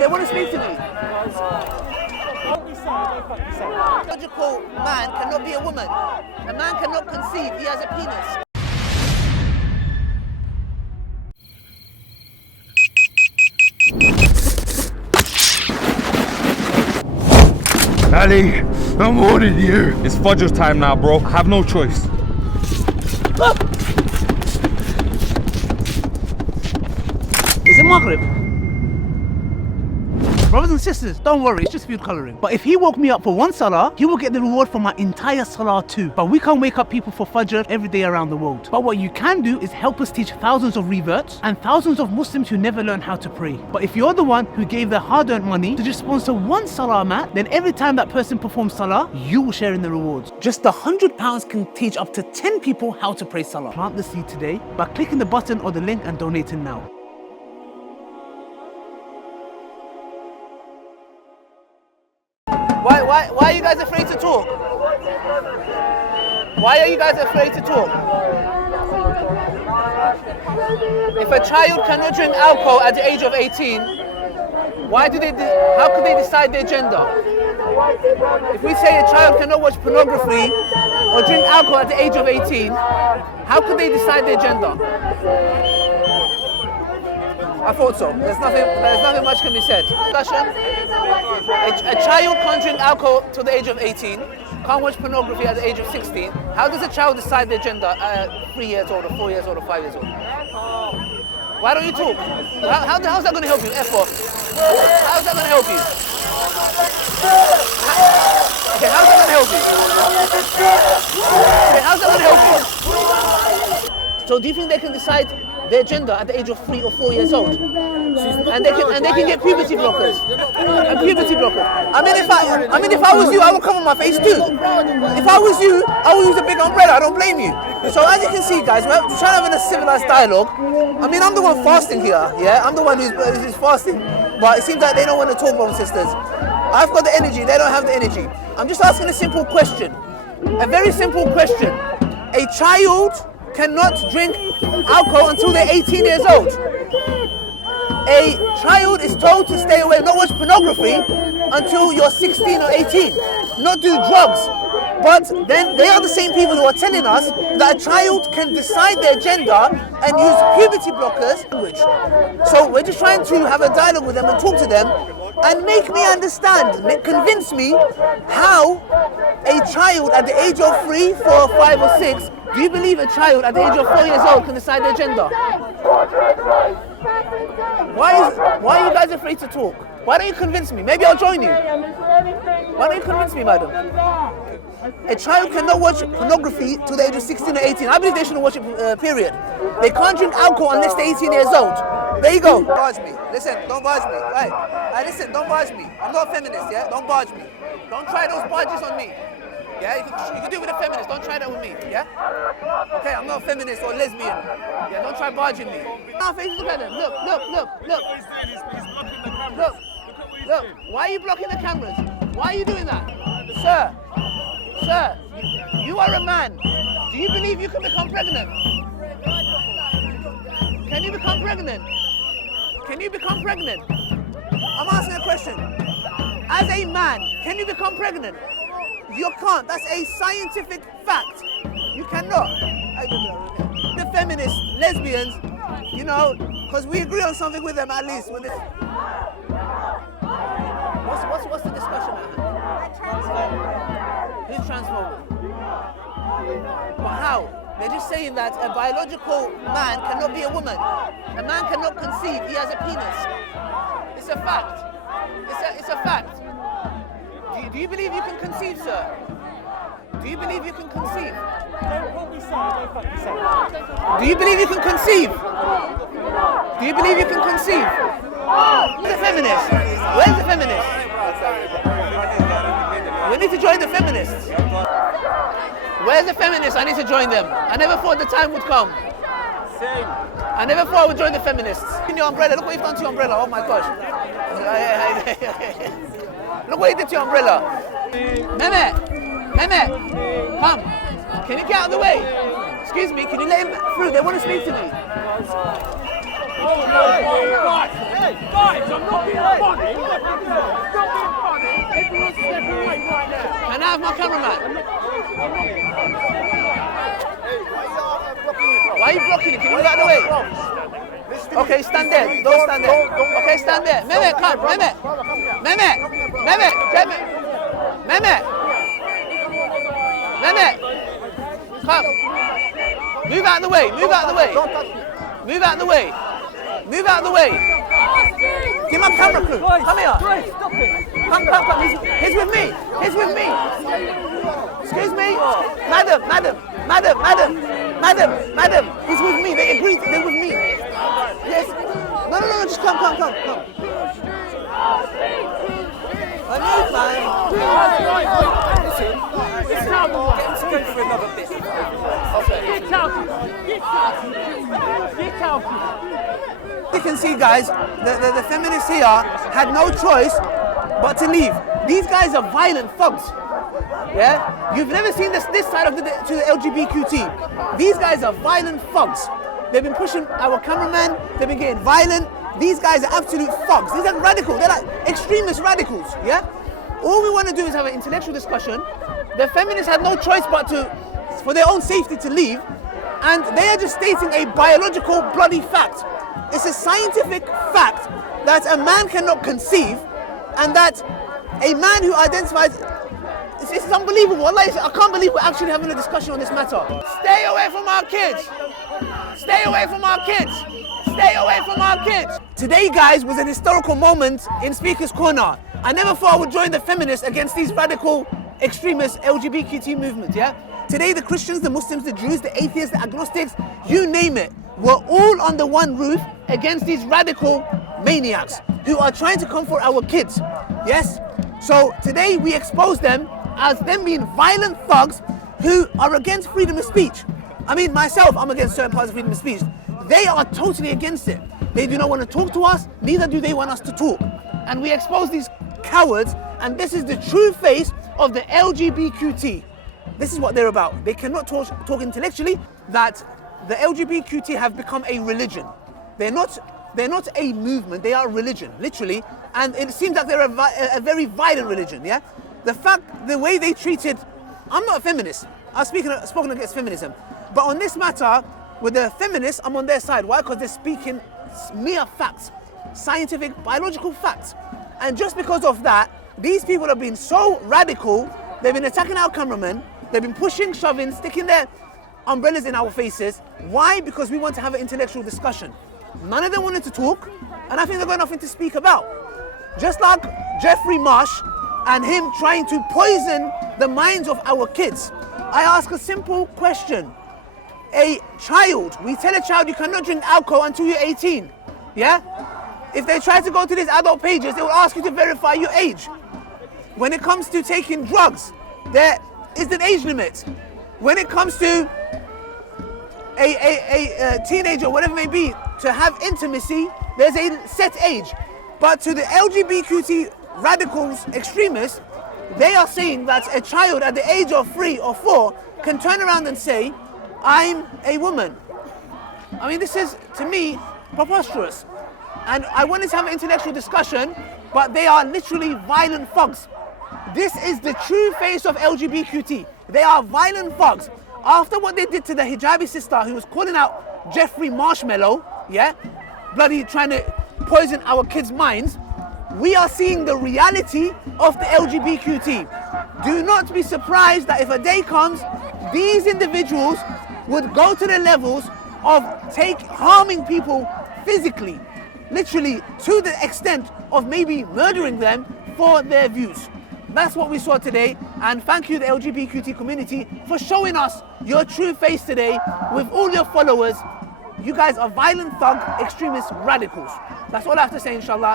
they want to speak to me. A biological man cannot be a woman. A man cannot conceive, he has a penis. Ali, I'm warning you. It's Fudger's time now, bro. I have no choice. Is it Maghrib? Brothers and sisters, don't worry, it's just food colouring. But if he woke me up for one salah, he will get the reward for my entire salah too. But we can't wake up people for Fajr every day around the world. But what you can do is help us teach thousands of reverts and thousands of Muslims who never learn how to pray. But if you're the one who gave their hard-earned money to just sponsor one salah mat, then every time that person performs salah, you will share in the rewards. Just £100 can teach up to 10 people how to pray salah. Plant the seed today by clicking the button or the link and donating now. Why are you guys afraid to talk? Why are you guys afraid to talk? If a child cannot drink alcohol at the age of 18, how could they decide their gender? If we say a child cannot watch pornography or drink alcohol at the age of 18, how could they decide their gender? I thought so. There's nothing much can be said. A child can't drink alcohol till the age of 18, can't watch pornography at the age of 16. How does a child decide their gender at 3 years old or 4 years old or 5 years old? Why don't you talk? How's that going to help you? F-what? How's that going to help you? Okay, how's that going to help you? Okay, how's that going to help you? So do you think they can decide their gender at the age of 3 or 4 years old? And they can get puberty blockers. And puberty blockers. I mean if I was you, I would cover my face too. If I was you, I would use a big umbrella. I don't blame you. So as you can see, guys, we're trying to have a civilized dialogue. I mean, I'm the one fasting here, yeah? I'm the one who's fasting. But it seems like they don't want to talk, brothers and sisters. I've got the energy, they don't have the energy. I'm just asking a simple question. A very simple question. A child cannot drink alcohol until they're 18 years old. A child is told to stay away, not watch pornography until you're 16 or 18, not do drugs. But then they are the same people who are telling us that a child can decide their gender and use puberty blockers. So we're just trying to have a dialogue with them and talk to them and make me understand, convince me how a child at the age of 3, 4, 5 or 6, do you believe a child at the age of 4 years old can decide their gender? Why are you guys afraid to talk? Why don't you convince me? Maybe I'll join you. Why don't you convince me, madam? A child cannot watch pornography till the age of 16 or 18. I believe they shouldn't watch it, period. They can't drink alcohol unless they're 18 years old. There you go. Don't barge me. Listen, don't barge me. Right. Listen, don't barge me. I'm not a feminist, yeah? Don't barge me. Don't try those barges on me. Yeah, you can do it with a feminist, don't try that with me, yeah? Okay, I'm not a feminist or lesbian. Yeah, don't try barging me. Now, face, look at them. Look. Look, why are you blocking the cameras? Why are you doing that? Sir, you are a man. Do you believe you can become pregnant? Can you become pregnant? Can you become pregnant? I'm asking a question. As a man, can you become pregnant? You can't. That's a scientific fact. You cannot. The feminists, lesbians, you know, because we agree on something with them at least. With this. What's the discussion at hand? Who's transphobic? But how? They're just saying that a biological man cannot be a woman. A man cannot conceive. He has a penis. It's a fact. It's a fact. Do you believe you can conceive, sir? Do you believe you can conceive? Don't call me sir, don't fucking say. Do you believe you can conceive? Do you believe you can conceive? Where's the feminist? Where's the feminist? We need to join the feminists. Where's the feminists? I need to join them. I never thought the time would come. Same. I never thought I would join the feminists. In your umbrella, look what you've done to your umbrella. Oh my gosh. Look what you did to your umbrella. Mehmet, come. Can you get out of the way? Excuse me, can you let him through? They want to speak to me. Guys, I'm not being funny. Everyone's stepping away right now. Can I have my cameraman? Why are you blocking it? Can you move out of the way? Okay, stand there. Don't stand there. Okay, stand there. Mehmet, come. Mehmet. Mehmet. Mehmet. Mehmet. Mehmet. Come. Move out of the way. Move out of the way. Move out of the way. Move out of the way. Give my camera crew. Come here. Stop it. Come. He's with me. He's with me. Excuse me. Madam. He's with me. They agreed. They're with me. Yes. No. Just come. I know, man. Listen. Get out of the way. Get him to go for another bit. Get out. You can see, guys, the feminists here had no choice but to leave. These guys are violent thugs. Yeah? You've never seen this side of to the Lgbqt. These guys are violent thugs. They've been pushing our cameraman. They've been getting violent. These guys are absolute thugs. These are radical. They're like extremist radicals. Yeah? All we want to do is have an intellectual discussion. The feminists had no choice but for their own safety, to leave. And they are just stating a biological bloody fact. It's a scientific fact that a man cannot conceive, and that a man who identifies... This is unbelievable. I can't believe we're actually having a discussion on this matter. Stay away from our kids. Stay away from our kids. Stay away from our kids. Today, guys, was an historical moment in Speaker's Corner. I never thought I would join the feminists against these radical, extremist Lgbqt movement, yeah? Today, the Christians, the Muslims, the Jews, the atheists, the agnostics, you name it, we're all under one roof against these radical maniacs who are trying to come for our kids, yes? So today, we expose them as them being violent thugs who are against freedom of speech. I mean, myself, I'm against certain parts of freedom of speech. They are totally against it. They do not want to talk to us, neither do they want us to talk. And we expose these cowards, and this is the true face of the Lgbqt. This is what they're about. They cannot talk intellectually that the Lgbqt have become a religion. They're not a movement, they are a religion, literally. And it seems like they're a very violent religion, yeah? The way they treated, I'm not a feminist. I've spoken against feminism. But on this matter, with the feminists, I'm on their side. Why? Because they're speaking mere facts, scientific, biological facts. And just because of that, these people have been so radical, they've been attacking our cameramen, they've been pushing, shoving, sticking their umbrellas in our faces. Why? Because we want to have an intellectual discussion. None of them wanted to talk, and I think they've got nothing to speak about. Just like Jeffrey Marsh and him trying to poison the minds of our kids. I ask a simple question. A child, we tell a child you cannot drink alcohol until you're 18, yeah? If they try to go to these adult pages, they will ask you to verify your age. When it comes to taking drugs, there is an age limit. When it comes to a teenager, whatever it may be, to have intimacy, there's a set age. But to the Lgbqt radicals, extremists, they are saying that a child at the age of 3 or 4 can turn around and say, I'm a woman. I mean, this is, to me, preposterous. And I wanted to have an intellectual discussion, but they are literally violent thugs. This is the true face of Lgbqt. They are violent thugs. After what they did to the hijabi sister who was calling out Jeffrey Marshmallow, yeah, bloody trying to poison our kids' minds, we are seeing the reality of the Lgbqt. Do not be surprised that if a day comes, these individuals would go to the levels of harming people physically, literally to the extent of maybe murdering them for their views. That's what we saw today, and thank you the Lgbqt community for showing us your true face today with all your followers. You guys are violent thug, extremist radicals. That's all I have to say, inshallah.